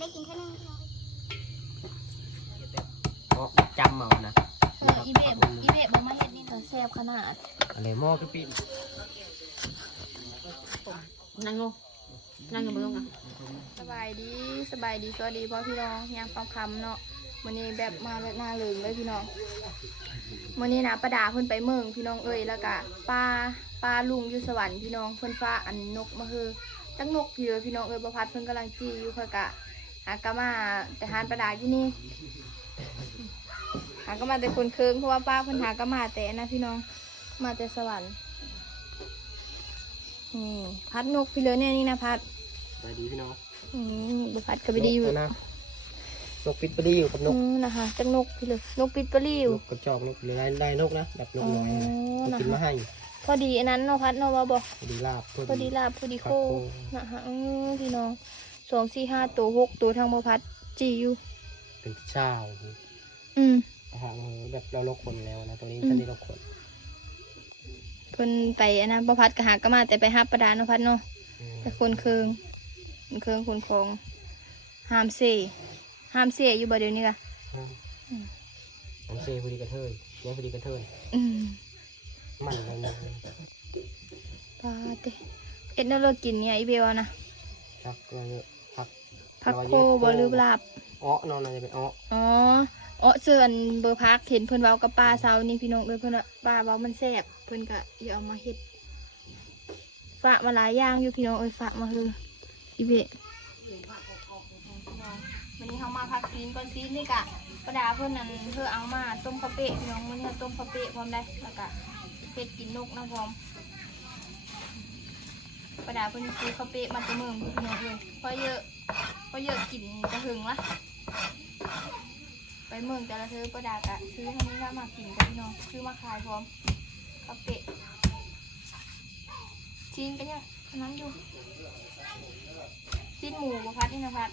ได้กินเท่านึงเพราะจำเอานะเอออีเบะอีเบะบอกมาเฮ็ดนี่นะแซ่บขนาดอะไรหม้อพี่ปิ้นนั่งลงนั่งอยู่บนลงอะสบายดีสบายดีสวัสดีพ่อพี่น้องยามคำคำๆเนาะวันนี้แบบมาแบบหน้าเหลืองเลยพี่น้องวันนี้นะประดาเพิ่นไปเมืองพี่น้องเอ้ยแล้วก็ป้าป้าลุงอยู่สวรรค์พี่น้องเพิ่นฟ้าอันนกมาคือจักนกพี่เอ้ยพี่น้องเอ้ยประพัดเพิ่นกำลังจี้อยู่เพิ่นกะ หากะมาแต่หานประดาอยู่นี่หากะมาแต่คนเคืองเพราะว่าป้าเพิ่นหากะมาแต่นะพี่น้องมาแต่สวรรค์นี่พัดนกพี่เลยเนี่ยนี่นะพัดสวัสดีพี่น้องอืมบุพัดก็ไปดีอยู่นกนะนกปิดปรีอยู่กับนอืกมนะคะจักนกพี่เลยนกปิดปลิวนกกระจอกนกหรือลายลายนกนะแบบนกน้อยนะอ๋อไปนะกินมาคะให้พอดีอันนั้นเนาะพัดเนาะว่าบอกพอดีลาบพอดีลาบพอดีโคครับโคนะคะอืมพี่น้อง สองสี่ห้าตัวหกตัวทางบุพัดจีอยู่เป็นเช้าอืมอาหารแบบเราลกคนแล้วนะตัวนี้อืมท่านได้ลกคนเพิ่นไปอันนั้นบุพัดก็หากก็มา แต่ไปหาประดานเนาะพัดเนาะอืมไปคนเคืองคนเคืองคนของห้ามเซห้ามเซอยู่บ่เดี๋ยวนี้ล่ะอืมน้องเซพอดีกระเทยเนี่ยพอดีกระเทยอืมมันอะไรนะปาเตเอ็ดน่าเลิกกินเนี่ยอีเบลอะนะพักอะไรเนี่ยพัก พักโคบ่ลืมลาบอ้อนอนอะไรเป็นอ้ออ๋ออ๋อเสื่อนเบอร์พักเห็นเพิ่นเว้ากับป้าเซานี่พี่น้องเอ้ยเพิ่นว่าป้าเว้ามันแซ่บเพิ่นก็อย่าเอามาเฮ็ดฝากมาหลายอย่างอยู่พี่น้องเอ้ยฝากมาคืออีเบะวันนี้เขามาพักซีนก่อนซีนนี่กะประดาเพิ่นนั่นเพื่อเอามาต้มข้าวเปะพี่น้องมื้อนี้ต้มข้าวเปะพร้อมได้แล้วก็เฮ็ดกินนกนะพร้อม ประดาเพิ่นซื้อข้าวเปะมาแตะเมืองพี่น้องเอ้ยเพราะเยอะเพราะเยอะกินจะหึงละไปเมืองแต่ละเธอประดากะซื้อทางนี้แล้วมากินกันพี่น้องซื้อมาขายพร้อมข้าวเปะจีนกันเนี่ยอันนั้นอยู่ซีนหมูบะพัดนี่นะพัด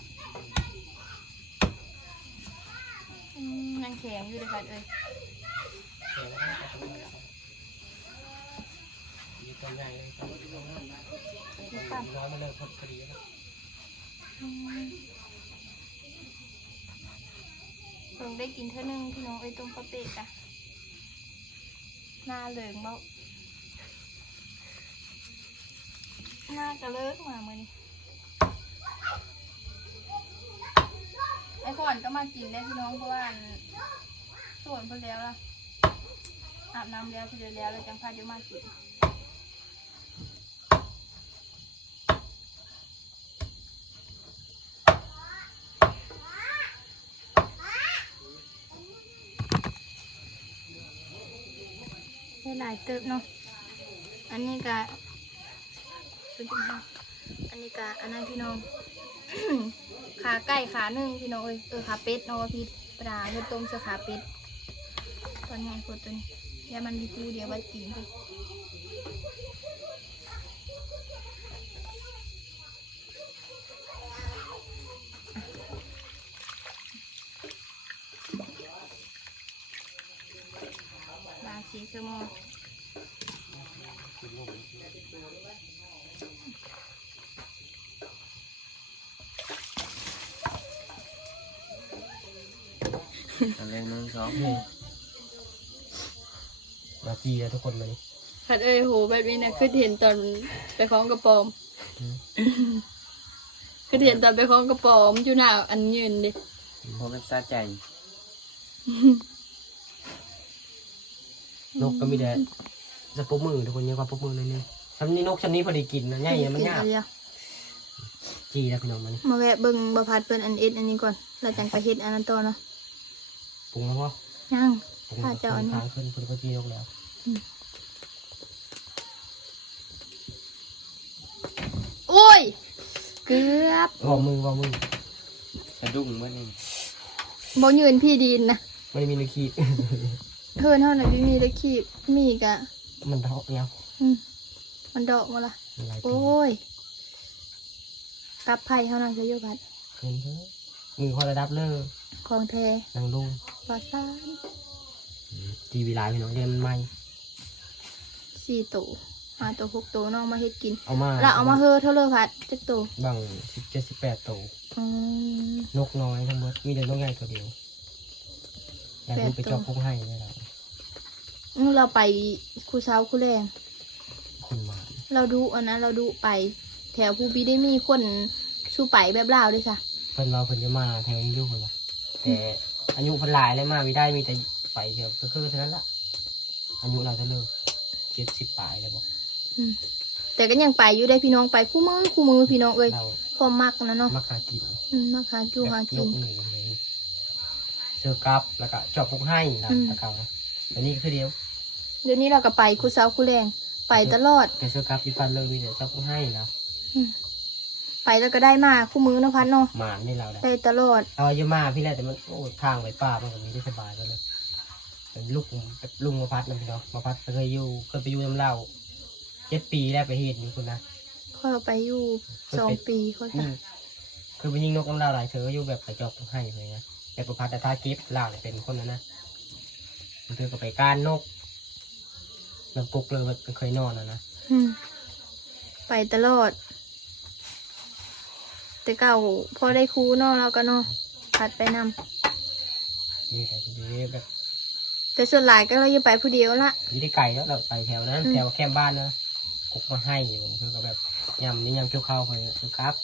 อืมยังแข็งอยู่เลยพัดเอ้ย ตัวใหญ่เลยครับดูค่ะร้อนมาเลยพอดีนะเพิ่งได้กินเท่านึงพี่น้องเอ้ยต้มข้าเปะจ้ะหน้าเหลืองเบ้าหน้ากระเลิกมาเมื่อนี้ไอ้ก่อนก็มากินได้พี่น้องเพราะว่าอันสวนเพิ่นแล้วล่ะอาบน้ำแล้วเพิ่นเลยแล้วเลยจังพาเดี๋ยวมากิน หลายเติบเนาะ อันนี้ก็เป็นจังไงอันนี้ก็อันนั้นพี่น้อง ขาไก่ขาหนึ่งพี่น้องเอ้ยเออขาเป็ดเนาะว่าพี่ปลาเพื่อต้มเสือขาเป็ดตอนไงกดตัวนี้อย่มันมีปูเดียวไว้กินไปลาสีสมอ อันแรกหนึ่งสองนาทีแล้วทุกคนมานี่คัดเอ้ยโหแบบนี้นะคือเห็นตอนไปคล้องกระปอมคือเห็นตอนไปคล้องกระปอมอยู่หน้าอันยืนดิพราะมันซาใจนกก็มีแต่จะปุ๊บมือทุกคนยังว่าปุ๊บมือเลยเนี่ยชั้นนี้นกชั้นนี้พอดีกินนะง่ายมันยากจีแล้วพี่น้องมันมาแวะเบิ่งบะพัดเปิ้นอันเอ็ดอันนี้ก่อนแล้วจังไปเฮ็ดอันนั้นต่อเนาะ ปรุงแล้วพ่อยัง ปรุงถ้าจะเอาอันนี้ทางขึ้นเพิ่นก็จีนกแล้วโอ้ย เกือบวอมือวอมือสะดุ้งเมื่อนี่บ่ยืนพี่ดินนะไม่ได้มีนกขีด เทินเท่านั้นมีตะขีบมีกะมันเท่าเนี้ยอืมมันดอกมาละ มันหลายปีโอ้ยกลับไผ่เท่านั้นจะโยพัดขึ้นเถอะมือพอระดับเลยของแท้นางลุง ปลาซ่านทีวีไลน์พี่น้องเรียนมันใหม่สี่ตู่เอหาตัวหกตัวเนาะมาเฮ็ดกินเอามาแล้วเอามาเฮอเท่าเลยพัดจักตัวบางสิบเจ็ดสิบแปดตัวอืมนกน้อยทั้งหมดมีแต่นกใหญ่ตัวเดียวอยากมันไปแปดตัวเจาะพุงให้นี่แหละอื้อเราไปคูเช้าคูแรงคนมาเราดูอันนั้นเราดูไป แถวผู้บีได้มีคนสู้ไปแบบลาวด้วยค่ะเพิ่นเราเพิ่นจะมาแถวนี้อยู่คนละแต่ อายุเพิ่นหลายแล้วมาไม่ได้มีแต่ไปเดียวก็คือเท่านั้นละอายุเราจะเลิกเจ็ดสิบปลายแล้วบอกแต่ก็ยังไปอยู่ได้พี่น้องไปคู่มือคู่มือพี่น้องเอ้ยเราพอมักนะเนาะมักหากินอืมมักหาอยู่หาแบบกินกหนึ่งเลยเสื้อกับแล้วก็เจาะพุงให้นะอืม ตะเกาอันนี้คือเดียวเดี๋ยวนี้เราก็ไปคูเช้าคูแรงไปตลอด แต่เสื้อกับที่ปันเลยมีแต่เจาะพุงให้นะ ไปแล้วก็ได้มาคู่มือเนาะพัดเนาะหมานนี่เราได้ได้ตลอดเอาอายุมาพี่แหละแต่มันโอ้ทางไปป่ามันก็มีได้สบายก็เลยเป็นลูกแบบลุงมาพัดนะพี่เนาะมาพัดเคยอยู่เคยไปอยู่น้ำเล่าเจ็ดปีแล้วไปเห็นนี่คุณนะค่อยเอาไปอยู่สองปีค่อยนี่ค่ะคือไปยิงนกน้ำเล่าหลายเธออยู่แบบกระจอกให้เลยนะแต่ประพัดแต่ท่ากิฟต์เล่าเนี่ยเป็นคนนั้นนะมันเธอก็ไปก้านนกนกกุกเลยมันเคยนอนนะนะอืมไปตลอด แต่เก่าพอได้ครูเนาะเราก็เนาะพัดไปนำนี่แต่ทีนี้แบบแต่ส่วนหลายก็เราจะไปผู้เดียวละยี่ได้ไก่แล้วเราไปแถวนั้น อืม แถวแคมป์บ้านนะกุกมาให้อยู่เธอก็แบบยำนี่ยำเกี่ยวข้าวไปคือครับ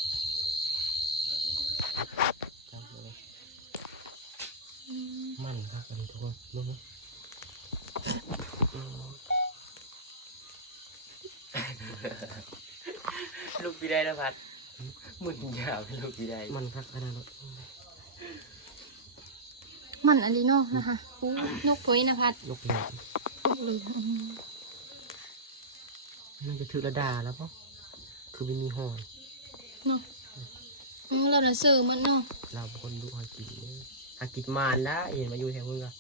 มันครับอันนี้ทุกคนดูนะ ลูกพี่ได้แล้วพัด มึนยาวลูกพี่ได้มันครับอันนั้นมันอันนี้เนาะนะคะอู้นกปุ้ยนะพัดลูกหลานอืมมันจะถือระดาแล้วปะคือไม่มีหอยเนาะอืมเราน่ะเซอร์มันเนาะเราเป็นคนดูหากินหากินมานได้เห็นมาอยู่แถวมึงอะ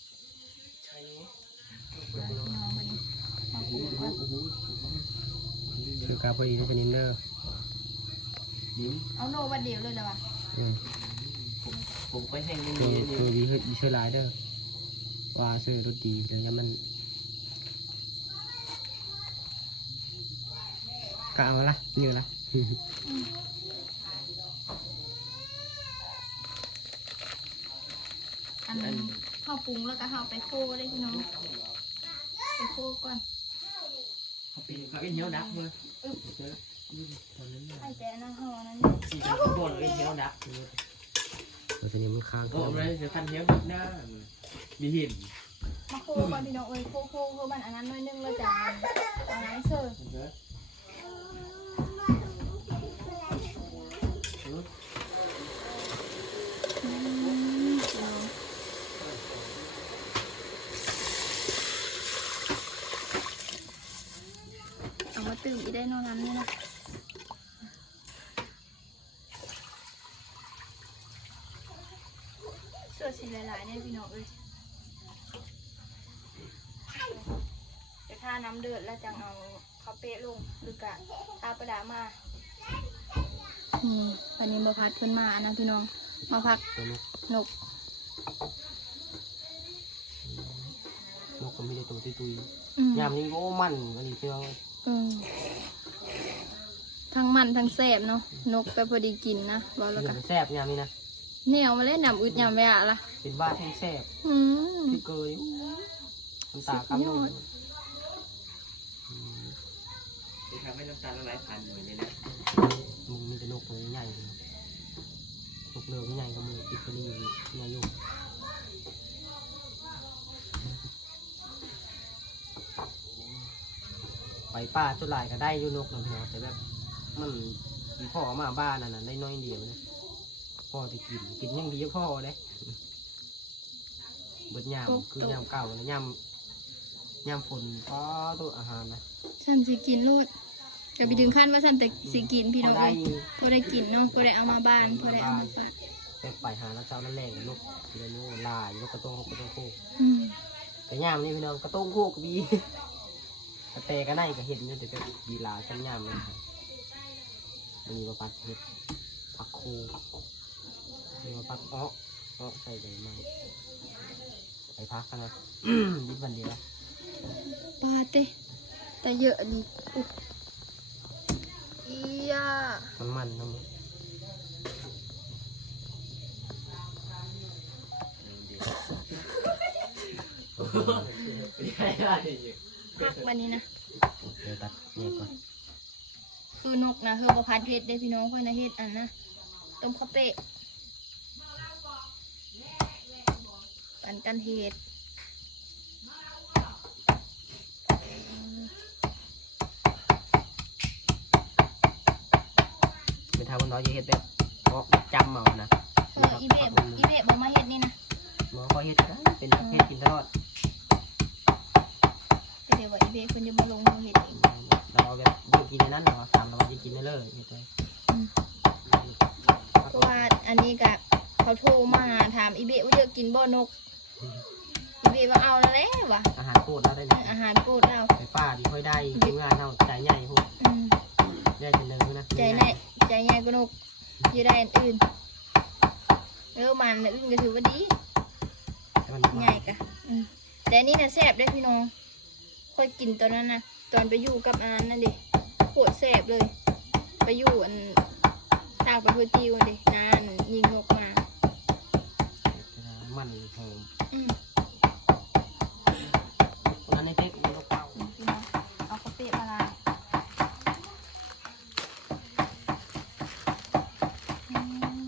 คือกาพอดีที่จะนินเนอร์ เอาโนวันเดียวเลยเหรอวะอืมผมไปแห้งไม่คืมีอนี่คือดีเฮ้ยดีเชื่อร้ายเด้อว่าซื้อรถดีแล้วยังมันกะเอาละนี่ละ อันนั้นข้าวปรุงแล้วก็ข้าวไปโค้ได้พี่น้องไปโค้ก่อน เขาเป็นเขาเป็นเหี้ยวดักเลยไอ้แต่นะห่อนั้นสี่สิบโดนเลยเหี้ยวดักเลยเราจะนี่มันค้างโอ้อะไรจะทันเหี้ยวดักหน้ามีหินมาโค้ก่อนพี่น้องเอ้ยโค้โค้โค้มันอันนั้นหน้อยนึงแล้วจะเอาน้ำเซอร์เอามาตื่นอีได้นอนนั้นนี่นะเสื้อสีหลายๆเนี่ยพี่น้องเอ้ยจะท่าน้ำเดือดแล้วจังเอาข้าเป๊ะลงหรือกะทาประดามานี่วันนี้มาพัดเพิ่นมาอันนะพี่น้อง มาพักนกนกนกก็ไม่ได้ตัวตุยอืมๆยามนี้โอ้มันอันนี้เชื่อ ทั้งมันทั้งแสบเนาะนกไปพอดีกินนะบอกแล้วกันแซ่บยามนี้นะเหนียวมาเล่นน้ำอึดยำไปอะล่ะเป็นบ้านแห้งแซ่บอืมที่เกยน้ำตาคำนสุดยอด จะทำให้น้ำตาละลายผ่านหน่อยเลยนะมึงมีแต่นกตัวใหญ่เลยนกเลืองใหญ่กับมือติดไปนี่อยู่ใหญ่อยู่ ปป้าจุดหลายก็ได้อยู่นกนะพี่น้องแต่แบบมันมีพ่อมาบ้านนั่นน่ะได้น้อยเดียวนะพ่อจะกินกินอยังดีพ่อเลยเบิดยามคือยามเก่านะยามยามฝนก็ตัวอาหารนะฉันสิกินลูดจะไปถึงขั้นว่าฉันแต่สิกินพี่พน้อองได้เอ้ยพอได้กินเนาะพอได้เอามาบ้านพอได้เอามาฝากไปไปหาแล้วเช้าแล้วแรงกับลูกเดี๋ยวนี้ลายลูกกระต้งกระต้งคู่อืมแต่ยามนี่พี่น้องกระต้งคู่กับ บีกระเตก็ได้ก็เห็นอยู่แต่ก็บีลาชั้นยามเลยครับมันมีมาปัดเห็ดปักคูมีมาปักอ้ออ้อใส่ใบไม้ไปพักกันนะยิบวันเดียวปลาเต้แต่เยอะอันนี้อุ๊ยอียามันมันนะมึง หักวันนี้นะเดี๋ยวตัดเนี่ยก่อนคือนกนะเฮอบ่พัดเฮ็ดได้พี่น้องค่อยนะเฮ็ดอันนะต้มข้าวเปะปันกันเฮ็ดเป็นทางมันน้อยจะเฮ็ดแบบบอกจำเอานะเอออีเบะอีเบะบ่มาเฮ็ดนี่นะหมอก็เฮ็ดได้เป็นเฮ็ดกินตลอดแต่ เดี๋ยวว่าอีเบะเพิ่นจะมาลงมือเฮ็ดเองเราเอาแบบอยู่กินในนั้นเนาะทำเราจะกินได้เลยเฮ็ดได้เพราะว่าอันนี้ก็เขาโทรมาถามอีเบะว่าเยอะกินบ่นกอีเบะว่าเอาแล้วแหละว่ะอาหารโปรดเราได้เลยอาหารโปรดเราไปป้าดีค่อยได้ทีมงานเราใจใหญ่พวกอืมได้เป็นเนื้อนะใจแน่ใจใหญ่กว่านกอยืได้อันอื่นเออมันอันอื่นก็ถือว่าดี แต่มันใหญ่กะอืมแต่อันนี่น่ะแซ่บได้อพี่น้อง ค่อยกินตอนนั้นนะตอนไปอยู่กับอันนั้นนั่นดิโคตรแซ่บเลย ไปอยู่อันตากไปพื้นที่วันดินานยิงนกมา มันหอม อืม คนนั้นในเทคมันก็เป่า พี่น้องเอาข้าวเปะมาลาอืม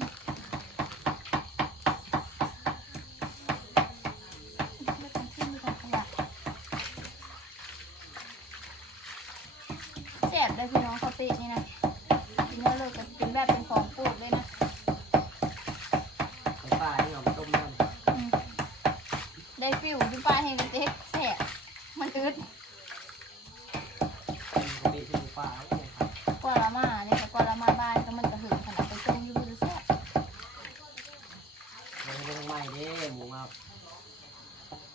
ไม่ต้องขึ้นไม่ต้องขยับแซ่บได้อพี่น้องข้าวเปะนี่นะกินแล้วเลยก็เป็นแบบเป็นของโปรดเลยนะ ไปป้าที่เอามาต้มน้ำ อืมได้ฟิวที่ป้าให้เด็กแสบมันอึด เบที่ป้าเนี่ยครับ กว่าละมาเนี่ยกว่าละมาบ้านก็มันกระหึ่มขนาดไปต้มอยูดูแซ่บ มันเป็นใหม่เด้หมูมา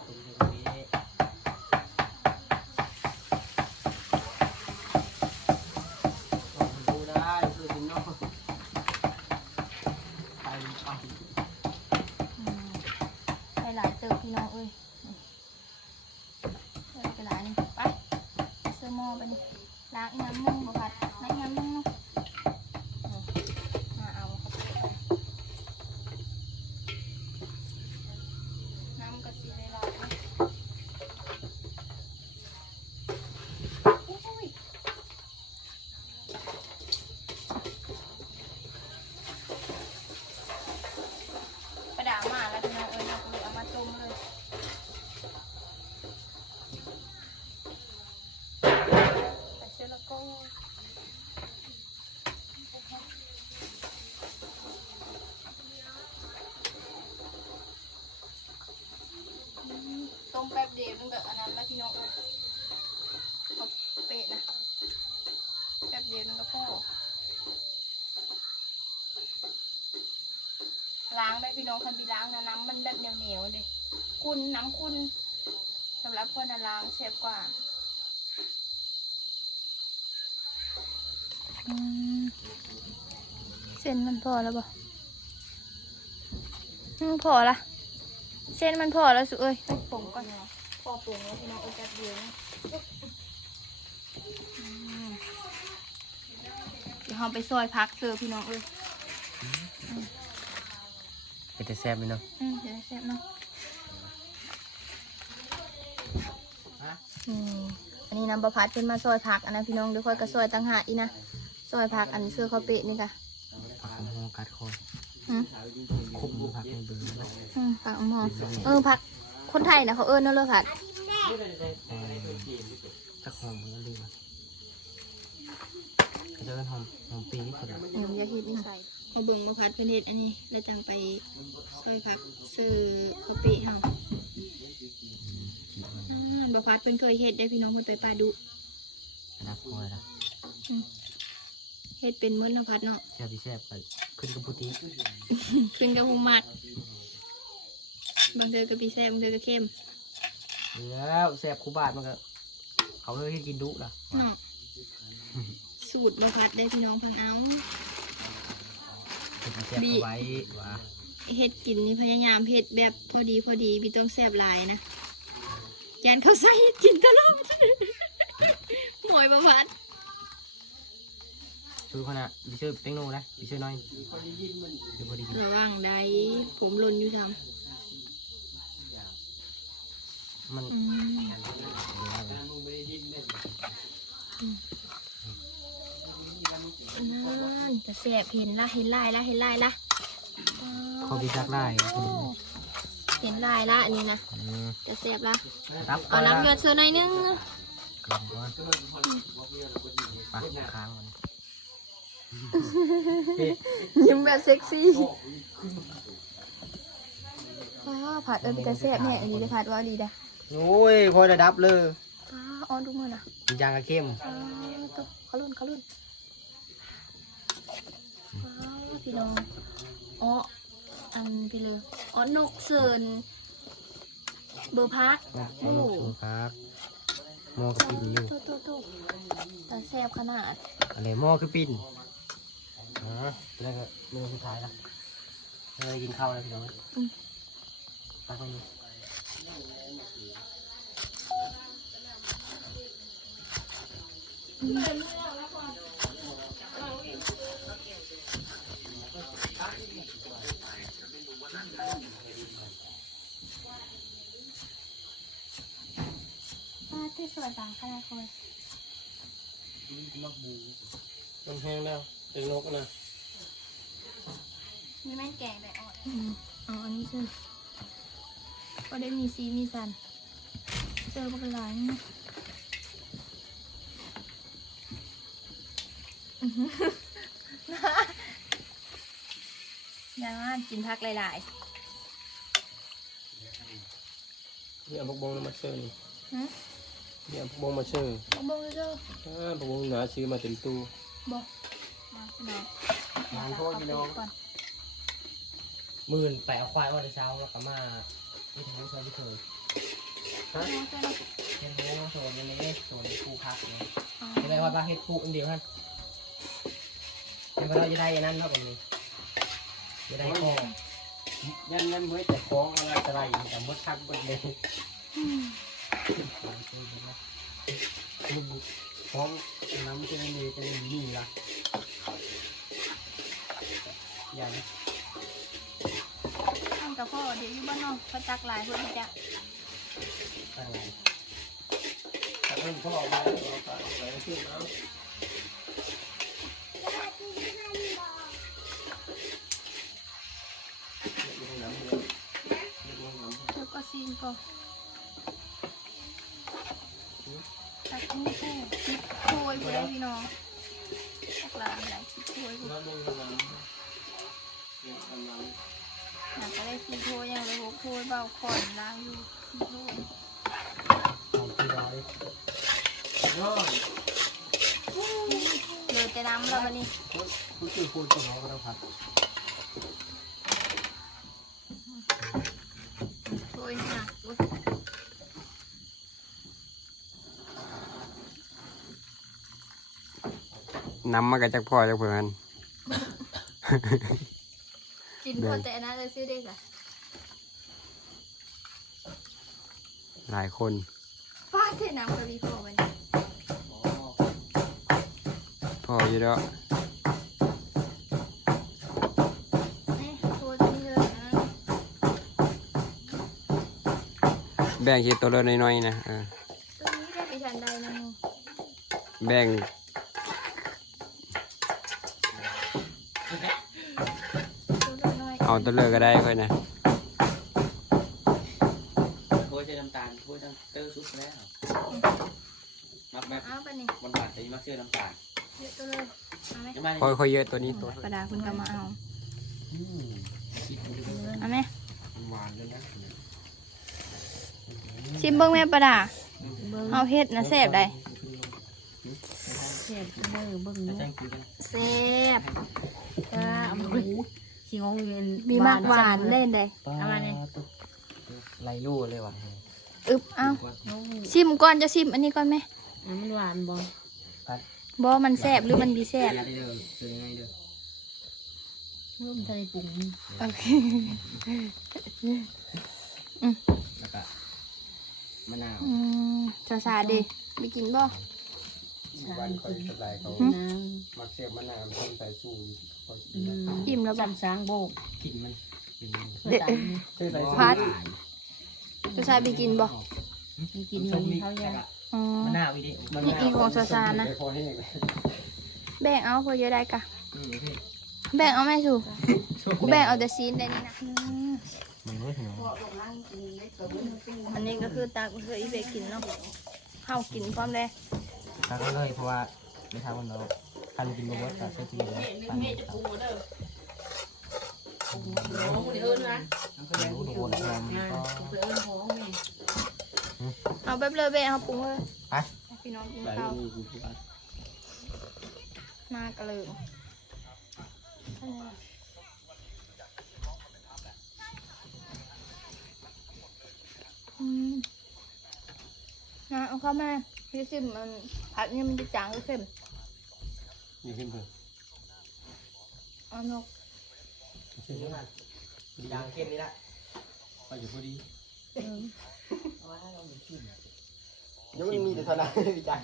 ตุ้มตรงนี้ดูได้คือกินนอกไปไป อืมได้หลายเติบพี่น้องเอ้ยอืมได้ไปหลายนี่ไปไป เสื้อหม้อไปนี่ล้างน้ำนึ่งบผัดล้างอีน้ำนึ่งเนาะอืมมาเอาเข้าไปเอาน้ำกะทิได้หลายนะอุ้ย ประดามาแล้วพี่น้องเอ้ยเราก็เลยเอามาต้มเลยแต่เชื้อแล้วก็อืม ต้มแป๊บเดียวนึงกับอันนั้นแล้วพี่น้องเอ้ยเอาเปะนะแป๊บเดียวนึงก็พอล้างได้พี่น้องคันบีล้างนะน้ำมันแบบเหนียวๆเลยคุณน้ำคุณสำหรับคนล้างเชฟกว่าเส้นมันพอแล้วบ่อืมพอละ เส้นมันพอแล้วสุเอ้ยไปปรุงก่อนเนาะพอปรุงแล้วพี่น้องเอาแป๊บเดียวนะอืมเดี๋ยวเราไปซอยพักเจอพี่น้องเอ้ยเป็นแต่แซ่บเลยเนาะอืมเดี๋ยวได้แซ่บเนาะฮะอืมอันนี้น้ำประพัดเป็นมาซอยผักอันนั้นพี่น้องเดี๋ยวค่อยก็ซอยตั้งหากอีนะซอยผักอันเสื้อข้าวเปะนี่ค่ะผักของหอกัดคออืมคุบดูผักในเบือนะอืม ผักหอมเออผักคนไทยนะเขาเอิ้นนั่นเลยผัดแต่จักหอมมันก็ดีว่ะเขาจะเป็นหอมหอมปีคนละเดี๋ยวอยาเฮ็ดนี่ใส่เขาเบิ่งมาพัดเป็นเฮ็ดอันนี้ แล้วจังไปซอยผักซื้อข้าวเปะเฮาอ่าบพัดเป็นเคยเฮ็ดได้พี่น้องคนไปปลาดุกระดับคอยละเฮ็ดเป็นมื้อนพัดเนาะแซ่บที่แซ่บไปขึ้นกับพุทีขึ้นกับหุงมัก บางเทือก็ปีแซ่บบางเทือก็เข้มแล้วแซ่บคูบาทมันก็เขาเลยให้กินดุล่ะเนาะสูตรบพัดได้พี่น้องพังเอาเฮ็ดให้แซ่บเอาไว้ว่ะเฮ็ดกินนี่พยายามเฮ็ดแบบพอดีพอดีพี่ต้องแซ่บหลายนะยานเขาใส่เฮ็ดกินตลอดหอยประพัดชื่อคนน่ะมีชื่อเต็งโน่นะมีชื่อน้อยชื่อพอดีกินระวังใดผมหล่นอยู่ทมันำอื มนั่นจะแสบเห็นละเห็นลายละเห็นลายละเขาพิจักได้โอ้เห็นลายละอันนี้นะอืมจะแสบละรับเอาน้ำหยดเสื้อหน่อยนึงก่อนก่อนไปค้างมันยิ้มแบบเซ็กซี่ว้าวผัดเออมีแต่แซ่บแน่อันนี้ได้ผัดว่าดีได้ โอ้ยพอระดับเลยป้าออนดูมือนะจริงจังกับเข้มป้าตัวเขาลุ่นเขาลุ่นว้าวพี่น้องอ๋ออันพี่เลยอ๋อนกเซินเบอร์พักโอ้ครับหม้อกับปิ้นอยู่โตโตโตแต่แซ่บขนาดอะไรหม้อคือปิ้นอ๋อแล้วก็เมนูสุดท้ายละเรากินข้าวแล้วพี่น้องตักไป ป้าที่สวยบางขนาดคอยมันแห้งแล้วเป็นนกนะนี่แม่งแกงได้อ่อนอืมอ๋ออันนี้คือก็ได้มีซีมีสัน เจอบักหลายนี่อื้อหือ ยังอ่านกินพักหลายนี่เอาพวกบงมาเชิญๆหืมนี่เอาพวกบงมาเชิญบักบงเด้ออ่าพวกบงหนาซื้อมาเต็มตู้บอกมาพี่น้องล้างโทษพี่น้องก่อนหมื่นแปะควายวันเช้าแล้วก็มาที่ทางนี้ซอยที่เคยฮะเฮ็ดโม้โซนยังไม่ได้โซนคูพักเลยจะได้ว่าป้าเฮ็ดคูอันเดียวฮะเดี๋ยวเราจะได้อันนั้นเท่ากันนี้จะได้คอยันยันเมื่อแต่คล้องอะไรอะไรแต่เมื่อทักบนเลยคล้องน้ำจะได้มีจะได้มีละอย่างนี้ทำกับพ่อเดี๋ยวอยู่บ้านนอกเขาตักหลายเพื่อนจะตั้งไงถ้าเพิ่มพ่อออกมาแล้วเราไปไปขึ้นเอาแล้ว ก็ซีนก่อนตักคู่คู่คิดโวยไปได้พี่น้องตักหลายหลายคิดโวยไปแล้วมึงกำลังกำลังหนักก็ได้ซีโวยยังเลยหัวโวยเบาขอนล้างอยู่ซีโวยเอาที่ร้อยยอดเลยแต่น้ำเราวันนี้คุณคือคุณตัวน้องก็ต้องพัดโวยหนักอุ๊ย น้ำมากับจักพ่อจักเพื่อน กินพอแต่อันนั้นเลยซื้อได้จ้ะหลายคนป้าเทน้ำกะหรี่พอวันนี้พ่ออยู่แล้วนี่โวยตัวนี้เลยนะแบ่งคิดตัวละน้อยๆนะเออตัวนี้ได้ไปทันใดนะมึงแบ่ง ตัวน้อย เอาตัวเลือกก็ได้ค่อยนะโถ้วยใช้น้ำตาลโถ้วยน้ำเตอร์ซุปแล้วมักแบบเอาไปนี่หวานๆแต่ยังมักเชื่อน้ำตาลเยอะตัวเลยเอาไหมยังไม่ค่อยค่อยเยอะตัวนี้ตัวกระดาษคุณก็มาเอาอืมคิดดูดิเอาไหมหวานเลยนะชิมเบิ้งแม่ประดาเอาเฮ็ดนะแซ่บได้เสียบเบอร์เบิ่งแล้วเนาะจังคุยกันแซ่บก็เอามา ขี้งงเงินมีมากหวานเล่นได้เอามาเนี่ยไรลู่เลยว่ะอึบเอาชิมก่อนจะชิมอันนี้ก่อนไหมอะมันหวานบ่บอมันแซ่บหรือมันบีแซ่บได้เด้อเป็นยังไงเด้อเริ่มทะเลปรุงโอเคแล้วก็มะนาวอืมซาซาดีไปกินบ่ วันคอยสลายเขานางมักเสียบมะนาวทำใส่สู้คอยอืมอิ่มแล้วบ่จำช้างโบกกินมันกินมันเคยตามใช่ใส่สู้พัดจะใส่ไปกินบ่มันกินมันเขายังอ๋อมะนาวอีดินี่อีกของซาซานะพอแห้งเลยแบ่งเอาเพื่อจะได้กะอืมพี่แบ่งเอาไหมสูกูแบ่งเอาแต่ซีนได้นี่นะมันไม่เหรออันนี้ก็คือตาก็คืออีเบกินเนาะเฮากินพร้อมเลย ทางก็เลยเพราะว่าไม่ทางมันเราคันกินบะเบิดแต่ใช้ปีแล้วคันรู้โดนแทนก็เอาแบบเลยแบ่งเอาปรุงเลยไปให้พี่น้องกินไปข้าวดูกูไปหน้ากระเลยอืมนะเอาเข้ามาพี่ซิมมัน ผัดเนี่ยมันจะจางหรือเค็มนี่ขึ้นเพิ่มเอานกใช่ไหมยางเข้มนี่ละไปอยู่พอดียังไม่มีแต่เท่านั้นพี่จ่าย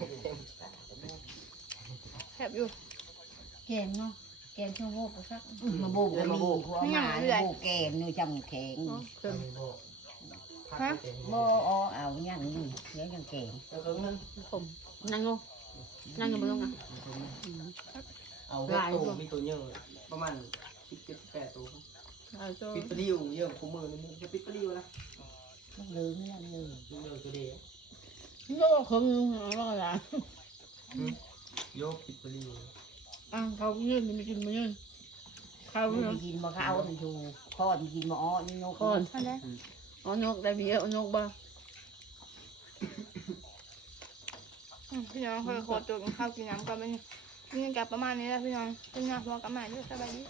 แคบอยู่แกงเนาะแกงชั่วโมงก็สักมาโบกมาโบกหัวหมาโบกแกงนี่จำแข็ง ฮะบ่เอาเอาอย่างนี้เดี๋ยวยังแกงเอาเครื่องนึงผมนั่งลงนั่งอยู่บนลงนะเอาไว้ตัวมีตัวเยอะประมาณสิบเจ็ดแปดตัวปิดปลิ้วเยอะกูมือนึงจะปิดปลิ้วนะลืมนั่นลืมมึงเลิกตัวเดียวโลกของเราอะไรโยกปิดปลิ้วอะเขายืนไม่กินมายืนเขาไม่กินมาเขาอยู่คอนกินมาอ้อนนกคอนอัน เอานกได้เบี้ยอ้อนกบ้างพี่น้องเคยขอตัวกินข้าวกินน้ำกันไปนี่กินกับประมาณนี้แหละพี่น้องกินน้ำพอกันใหม่ด้วยสบายดี